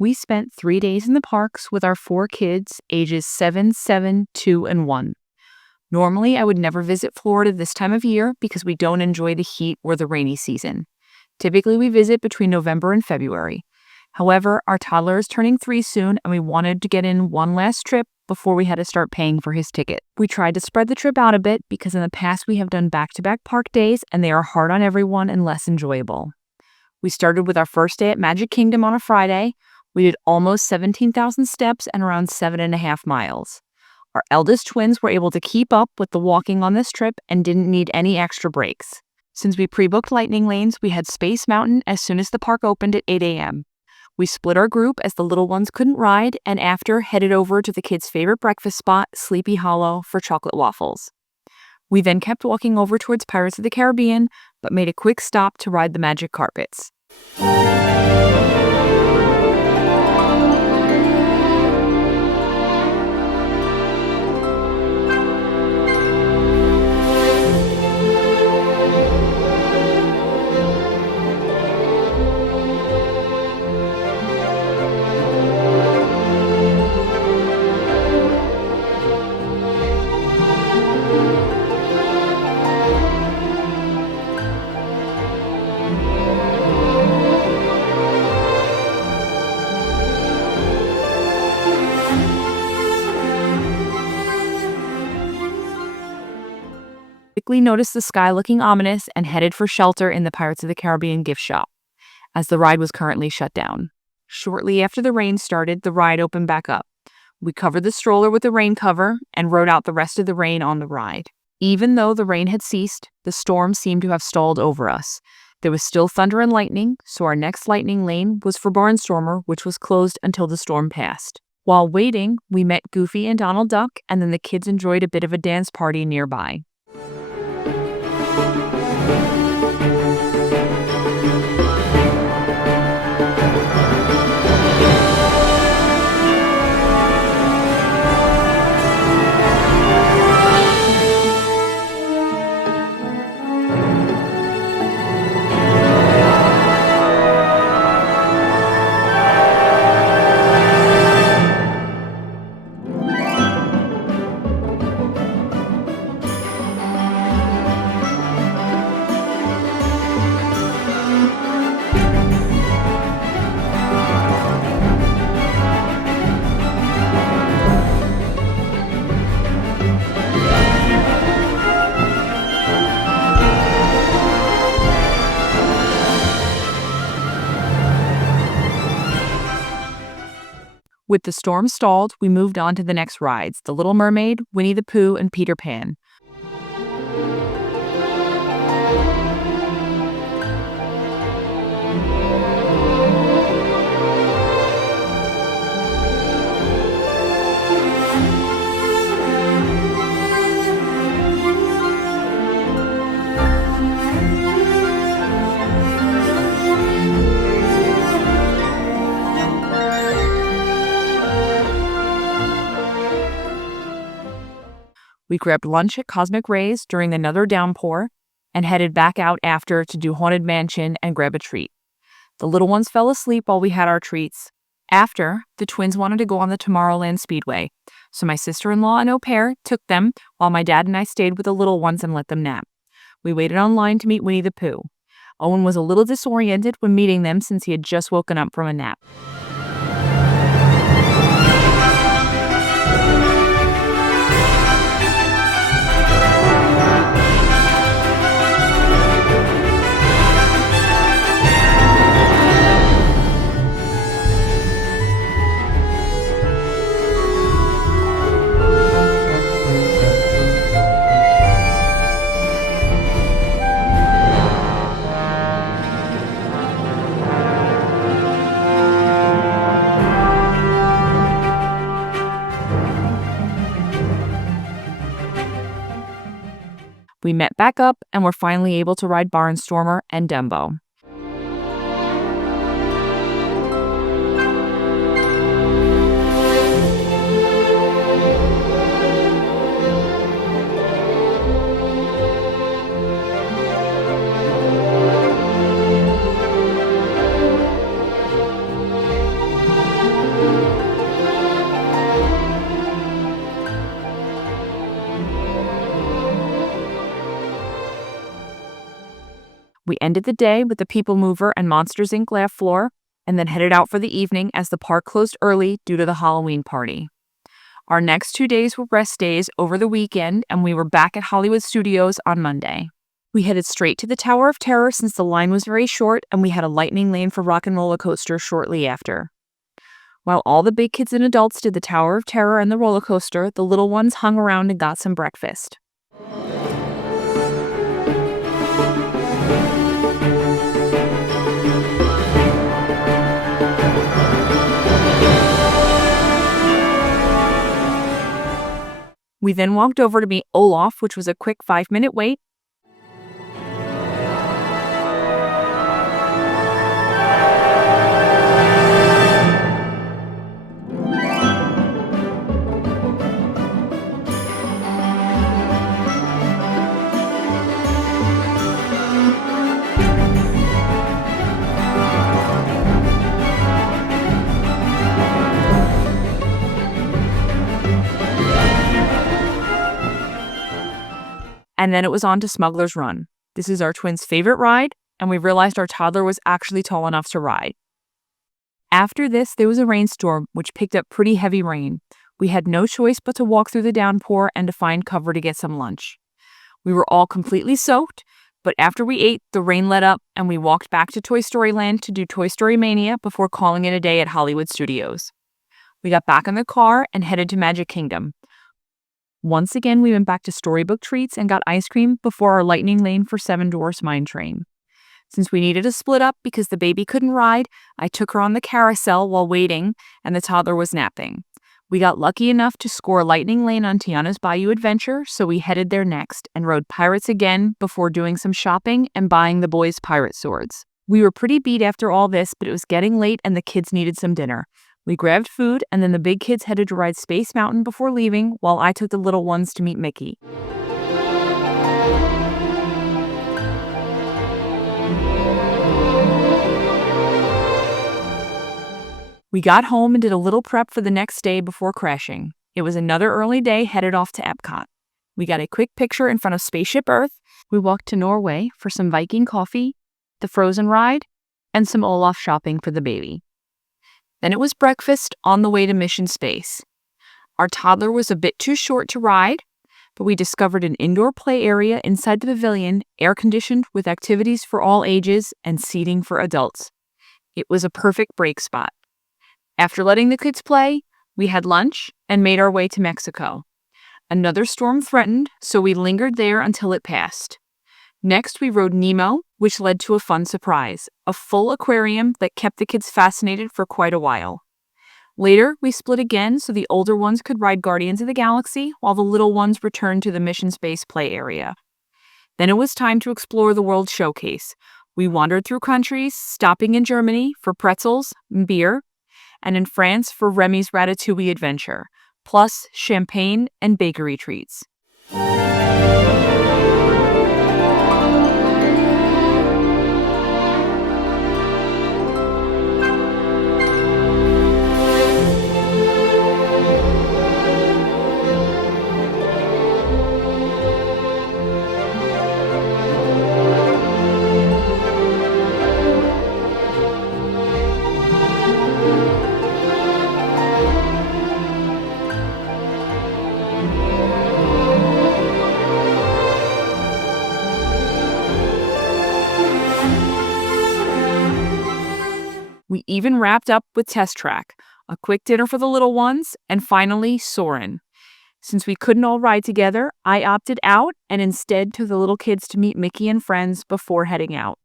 We spent 3 days in the parks with our 4 kids, ages 7, 7, 2, and 1. Normally, I would never visit Florida this time of year because we don't enjoy the heat or the rainy season. Typically, we visit between November and February. However, our toddler is turning 3 soon, and we wanted to get in one last trip before we had to start paying for his ticket. We tried to spread the trip out a bit because in the past we have done back-to-back park days, and they are hard on everyone and less enjoyable. We started with our first day at Magic Kingdom on a Friday. We did almost 17,000 steps and around 7.5 miles. Our eldest twins were able to keep up with the walking on this trip and didn't need any extra breaks. Since we pre-booked Lightning Lanes, we had Space Mountain as soon as the park opened at 8 a.m. We split our group as the little ones couldn't ride and after headed over to the kids' favorite breakfast spot, Sleepy Hollow, for chocolate waffles. We then kept walking over towards Pirates of the Caribbean, but made a quick stop to ride the magic carpets. Quickly noticed the sky looking ominous and headed for shelter in the Pirates of the Caribbean gift shop, as the ride was currently shut down. Shortly after the rain started, the ride opened back up. We covered the stroller with the rain cover and rode out the rest of the rain on the ride. Even though the rain had ceased, the storm seemed to have stalled over us. There was still thunder and lightning, so our next lightning lane was for Barnstormer, which was closed until the storm passed. While waiting, we met Goofy and Donald Duck, and then the kids enjoyed a bit of a dance party nearby. With the storm stalled, we moved on to the next rides, The Little Mermaid, Winnie the Pooh, and Peter Pan. We grabbed lunch at Cosmic Rays during another downpour and headed back out after to do Haunted Mansion and grab a treat. The little ones fell asleep while we had our treats. After, the twins wanted to go on the Tomorrowland Speedway, so my sister-in-law and au pair took them while my dad and I stayed with the little ones and let them nap. We waited online to meet Winnie the Pooh. Owen was a little disoriented when meeting them since he had just woken up from a nap. We met back up and were finally able to ride Barnstormer and Dumbo. We ended the day with the People Mover and Monsters Inc. laugh floor, and then headed out for the evening as the park closed early due to the Halloween party. Our next 2 days were rest days over the weekend, and we were back at Hollywood Studios on Monday. We headed straight to the Tower of Terror since the line was very short, and we had a lightning lane for Rock and Roller Coaster shortly after. While all the big kids and adults did the Tower of Terror and the roller coaster, the little ones hung around and got some breakfast. We then walked over to meet Olaf, which was a quick 5-minute wait. And then it was on to Smugglers Run. This is our twins' favorite ride, and we realized our toddler was actually tall enough to ride. After this, there was a rainstorm, which picked up pretty heavy rain. We had no choice but to walk through the downpour and to find cover to get some lunch. We were all completely soaked, but after we ate, the rain let up, and we walked back to Toy Story Land to do Toy Story Mania before calling it a day at Hollywood Studios. We got back in the car and headed to Magic Kingdom. Once again, we went back to Storybook Treats and got ice cream before our lightning lane for 7 Dwarfs Mine Train. Since we needed to split up because the baby couldn't ride, I took her on the carousel while waiting, and the toddler was napping. We got lucky enough to score a lightning lane on Tiana's Bayou Adventure, so we headed there next and rode Pirates again before doing some shopping and buying the boys' pirate swords. We were pretty beat after all this, but it was getting late and the kids needed some dinner. We grabbed food, and then the big kids headed to ride Space Mountain before leaving, while I took the little ones to meet Mickey. We got home and did a little prep for the next day before crashing. It was another early day headed off to Epcot. We got a quick picture in front of Spaceship Earth. We walked to Norway for some Viking coffee, the Frozen ride, and some Olaf shopping for the baby. Then it was breakfast on the way to Mission Space. Our toddler was a bit too short to ride, but we discovered an indoor play area inside the pavilion, air-conditioned with activities for all ages and seating for adults. It was a perfect break spot. After letting the kids play, we had lunch and made our way to Mexico. Another storm threatened, so we lingered there until it passed. Next, we rode Nemo, which led to a fun surprise, a full aquarium that kept the kids fascinated for quite a while. Later, we split again so the older ones could ride Guardians of the Galaxy while the little ones returned to the Mission Space play area. Then it was time to explore the World Showcase. We wandered through countries, stopping in Germany for pretzels and beer, and in France for Remy's Ratatouille adventure, plus champagne and bakery treats. We even wrapped up with Test Track, a quick dinner for the little ones, and finally, Soarin'. Since we couldn't all ride together, I opted out and instead took the little kids to meet Mickey and friends before heading out.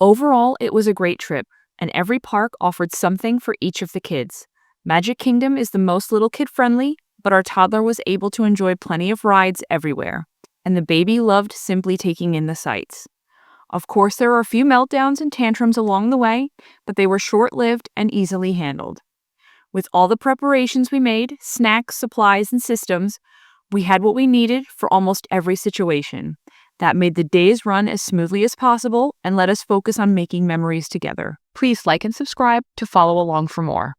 Overall, it was a great trip, and every park offered something for each of the kids. Magic Kingdom is the most little kid-friendly, but our toddler was able to enjoy plenty of rides everywhere, and the baby loved simply taking in the sights. Of course, there were a few meltdowns and tantrums along the way, but they were short-lived and easily handled. With all the preparations we made, snacks, supplies, and systems, we had what we needed for almost every situation. That made the days run as smoothly as possible and let us focus on making memories together. Please like and subscribe to follow along for more.